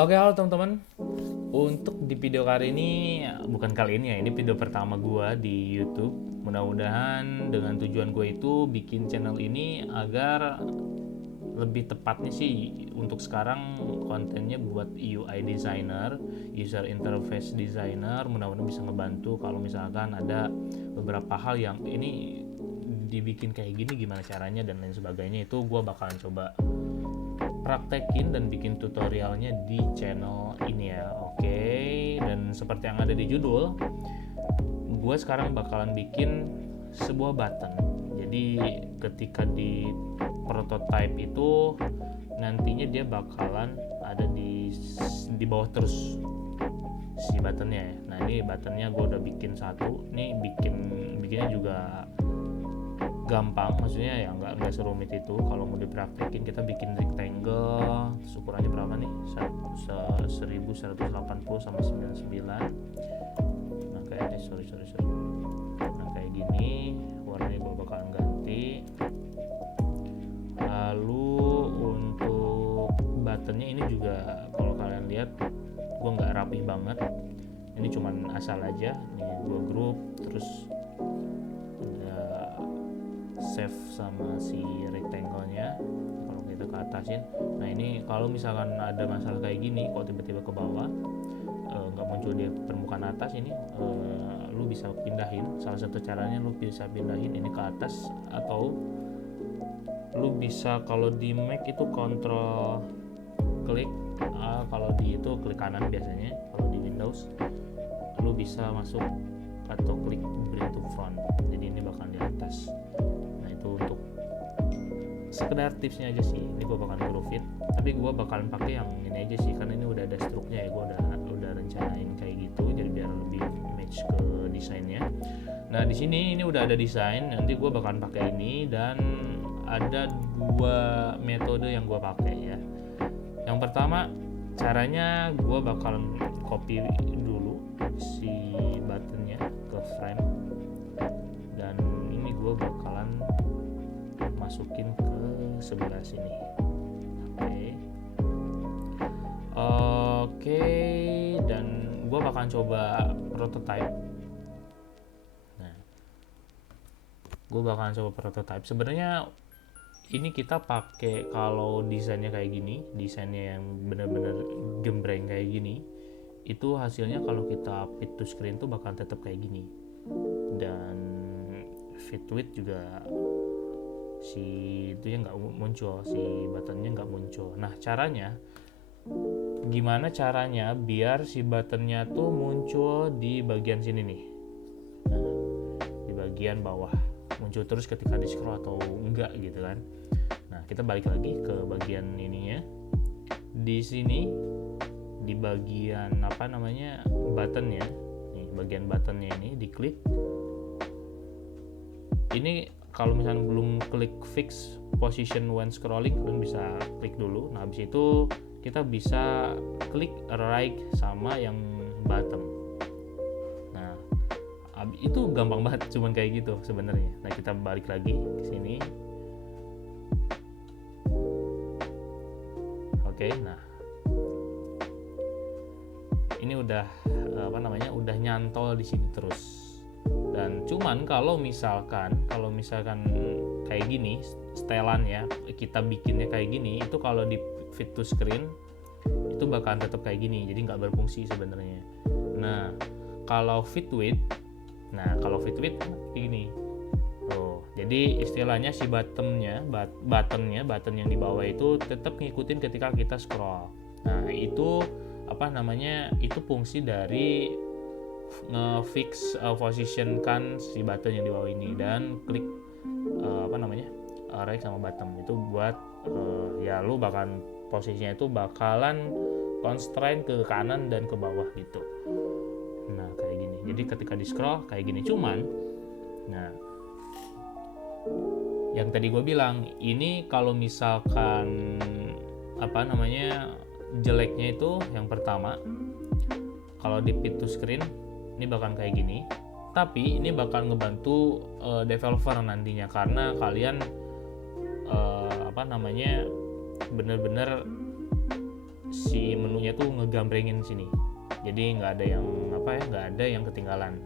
Oke, halo teman-teman. Untuk di video kali ini, bukan kali ini ya, ini video pertama gue di YouTube. Mudah-mudahan dengan tujuan gue itu bikin channel ini agar lebih tepatnya sih untuk sekarang kontennya buat UI designer, user interface designer. Mudah-mudahan bisa ngebantu kalau misalkan ada beberapa hal yang ini dibikin kayak gini gimana caranya dan lain sebagainya, itu gue bakalan coba praktekin dan bikin tutorialnya di channel ini ya. Oke, dan seperti yang ada di judul, gue sekarang bakalan bikin sebuah button. Jadi ketika di prototype itu nantinya dia bakalan ada di bawah terus si buttonnya ya. Nah, ini buttonnya gue udah bikin satu. Nih bikinnya juga gampang, maksudnya ya nggak serumit itu. Kalau mau dipraktekin, kita bikin rectangle, ukurannya berapa nih, 1180 sama 99. Nah kayak sorry, nah kayak gini, warnanya gue bakalan ganti. Lalu untuk buttonnya ini juga kalau kalian lihat gue nggak rapi banget, ini cuman asal aja. Ini gue grup, terus save sama si rectangle-nya kalau kita ke atasin. Nah ini kalau misalkan ada masalah kayak gini, kok tiba-tiba ke bawah nggak muncul di permukaan atas, ini lu bisa pindahin. Salah satu caranya lu bisa pindahin ini ke atas, atau lu bisa kalau di Mac itu kontrol klik, kalau di itu klik kanan biasanya. Kalau di Windows lu bisa masuk atau klik bring to front, jadi ini bakal di atas. Itu untuk sekedar tipsnya aja sih. Ini gue bakalan groovein, tapi gue bakalan pakai yang ini aja sih, karena ini udah ada struknya ya. Gue udah rencanain kayak gitu, jadi biar lebih match ke desainnya. Nah di sini ini udah ada desain, nanti gue bakalan pakai ini, dan ada dua metode yang gue pakai ya. Yang pertama, caranya gue bakalan copy dulu si buttonnya ke frame, dan ini gue bakalan masukin ke sebelah sini. Oke, dan gue bakalan coba prototype. Nah, gue bakalan coba prototype. Sebenarnya ini kita pakai, kalau desainnya kayak gini, desainnya yang benar-benar gembreng kayak gini, itu hasilnya kalau kita fit to screen tuh bakal tetap kayak gini. Dan fit width juga si itu ya nggak muncul, si buttonnya nggak muncul. Nah caranya gimana, caranya biar si buttonnya tuh muncul di bagian sini nih, nah, di bagian bawah, muncul terus ketika di scroll atau enggak gitu kan. Nah kita balik lagi ke bagian ininya, di sini di bagian buttonnya nih, bagian buttonnya ini diklik. Ini kalau misalnya belum klik fix position when scrolling, kalian bisa klik dulu. Nah habis itu kita bisa klik right sama yang bottom. Nah itu gampang banget, cuman kayak gitu sebenarnya. Nah kita balik lagi ke sini. Oke, nah ini udah udah nyantol di sini terus. Dan cuman kalau misalkan kayak gini setelan ya, kita bikinnya kayak gini, itu kalau di fit to screen itu bakalan tetap kayak gini, jadi nggak berfungsi sebenarnya. Nah kalau fit width gini tuh, jadi istilahnya si button yang di bawah itu tetap ngikutin ketika kita scroll. Nah itu itu fungsi dari nge-fix position-kan si button yang di bawah ini, dan klik right sama bottom itu buat ya lu bakalan posisinya itu bakalan constraint ke kanan dan ke bawah gitu. Nah kayak gini, jadi ketika di scroll kayak gini. Cuman nah yang tadi gue bilang, ini kalau misalkan jeleknya itu, yang pertama kalau di fit to screen ini bakal kayak gini, tapi ini bakal ngebantu developer nantinya, karena kalian bener-bener si menunya tuh ngegambrengin sini, jadi nggak ada yang nggak ada yang ketinggalan.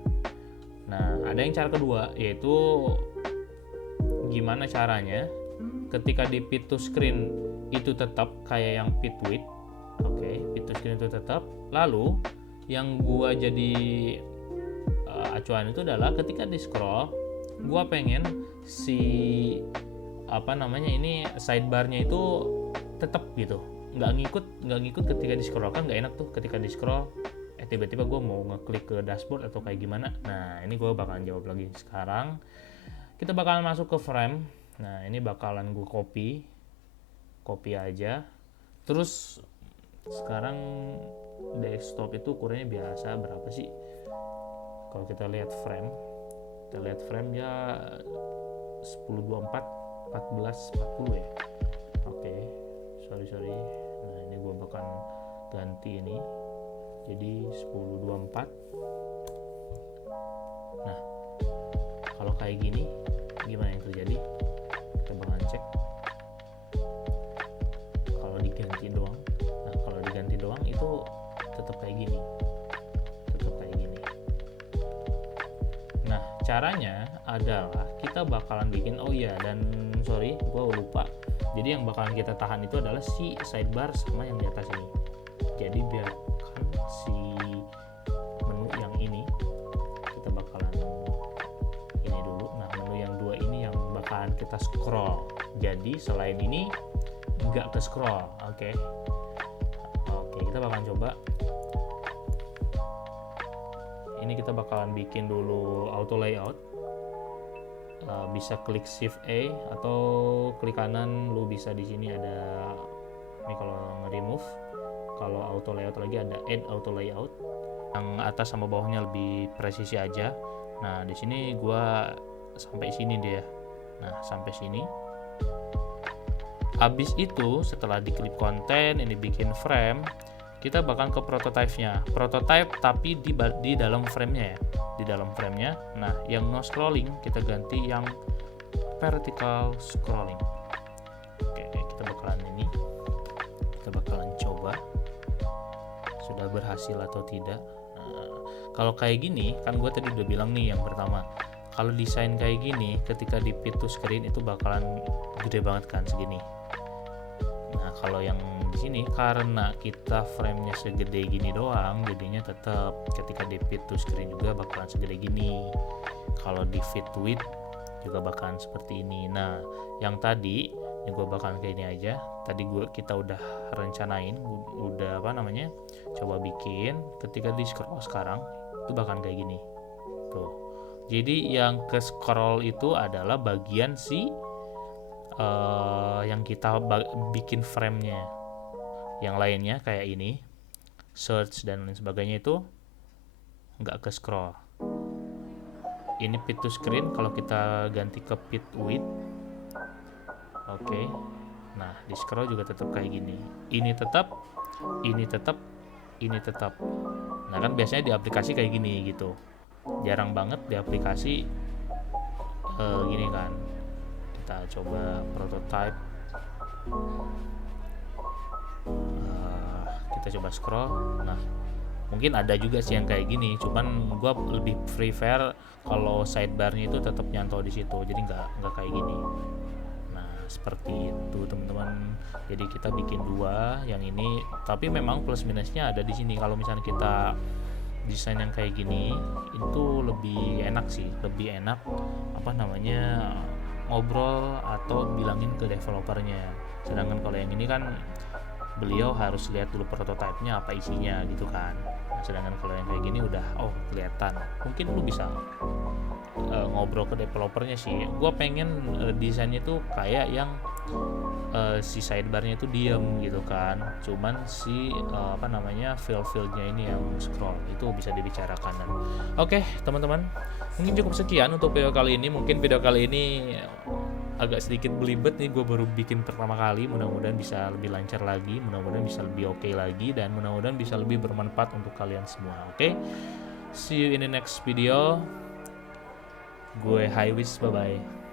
Nah, ada yang cara kedua, yaitu gimana caranya ketika di fit to screen itu tetap kayak yang fit width. Oke, fit to screen itu tetap. Lalu yang gua jadi acuan itu adalah ketika di scroll, gua pengen si ini sidebarnya itu tetap gitu, nggak ngikut ketika di scroll. Kan nggak enak tuh ketika di scroll tiba-tiba gue mau ngeklik ke dashboard atau kayak gimana. Nah, ini gue bakalan jawab lagi. Sekarang kita bakalan masuk ke frame. Nah, ini bakalan gue copy aja. Terus sekarang desktop itu ukurannya biasa berapa sih? Kalau kita lihat frame ya 1024 1440 ya. Oke, sorry. Nah, ini gue bakal ganti ini jadi 1024. Nah, kalau kayak gini gimana yang terjadi? Kita bakal cek kalau diganti doang. Nah, kalau diganti doang itu tetap kayak gini. Nah, caranya adalah kita bakalan bikin, gue lupa. Jadi yang bakalan kita tahan itu adalah si sidebar sama yang di atas ini. Jadi biarkan si menu yang ini kita bakalan ini dulu. Nah, menu yang dua ini yang bakalan kita scroll. Jadi selain ini nggak ke scroll. Oke, kita bakalan coba. Ini kita bakalan bikin dulu auto layout. Bisa klik shift A atau klik kanan, lu bisa di sini ada ini kalau nge-remove. Kalau auto layout lagi ada add auto layout. Yang atas sama bawahnya lebih presisi aja. Nah, di sini gua sampai sini dia. Nah, sampai sini. Habis itu setelah diklik konten, ini bikin frame, kita bakal ke prototype-nya. Prototype tapi di dalam frame-nya ya. Di dalam frame-nya. Nah, yang no scrolling kita ganti yang vertical scrolling. Oke, kita bakalan ini. Kita bakalan coba sudah berhasil atau tidak. Nah, kalau kayak gini, kan gue tadi udah bilang nih yang pertama, kalau desain kayak gini ketika di fit to screen itu bakalan gede banget kan segini. Nah, kalau yang di sini karena kita frame-nya segede gini doang, jadinya tetap ketika di fit to screen juga bakalan segede gini. Kalau di fit width juga bakalan seperti ini. Nah, yang tadi ini gue bakalan kayak ini aja. Tadi kita udah rencanain, udah coba bikin. Ketika di scroll sekarang itu bakalan kayak gini. Tuh. Jadi yang ke scroll itu adalah bagian si yang kita bikin frame-nya. Yang lainnya kayak ini, search dan lain sebagainya itu nggak ke scroll. Ini fit to screen, kalau kita ganti ke fit width. Oke. Nah, di scroll juga tetap kayak gini. Ini tetap. Nah, kan biasanya di aplikasi kayak gini gitu. Jarang banget di aplikasi gini kan. Kita coba prototype. Kita coba scroll. Nah, mungkin ada juga sih yang kayak gini, cuman gue lebih prefer kalau sidebarnya itu tetap nyantol di situ, jadi nggak kayak gini. Nah, seperti itu teman-teman. Jadi kita bikin dua yang ini, tapi memang plus minusnya ada di sini. Kalau misalnya kita desain yang kayak gini itu lebih enak sih, lebih enak ngobrol atau bilangin ke developernya. Sedangkan kalau yang ini kan beliau harus lihat dulu prototipenya apa isinya gitu kan. Nah, sedangkan kalau yang kayak gini udah kelihatan. Mungkin lu bisa ngobrol ke developernya sih. Gua pengen desainnya tuh kayak yang si sidebarnya itu diem gitu kan. Cuman si fill-fillnya ini yang scroll itu bisa dibicarakan. Oke, teman-teman, mungkin cukup sekian untuk video kali ini. Mungkin video kali ini agak sedikit belibet nih, gue baru bikin pertama kali. Mudah-mudahan bisa lebih lancar lagi, mudah-mudahan bisa lebih oke lagi, dan mudah-mudahan bisa lebih bermanfaat untuk kalian semua. Oke, see you in the next video. Gue Highwish, bye bye.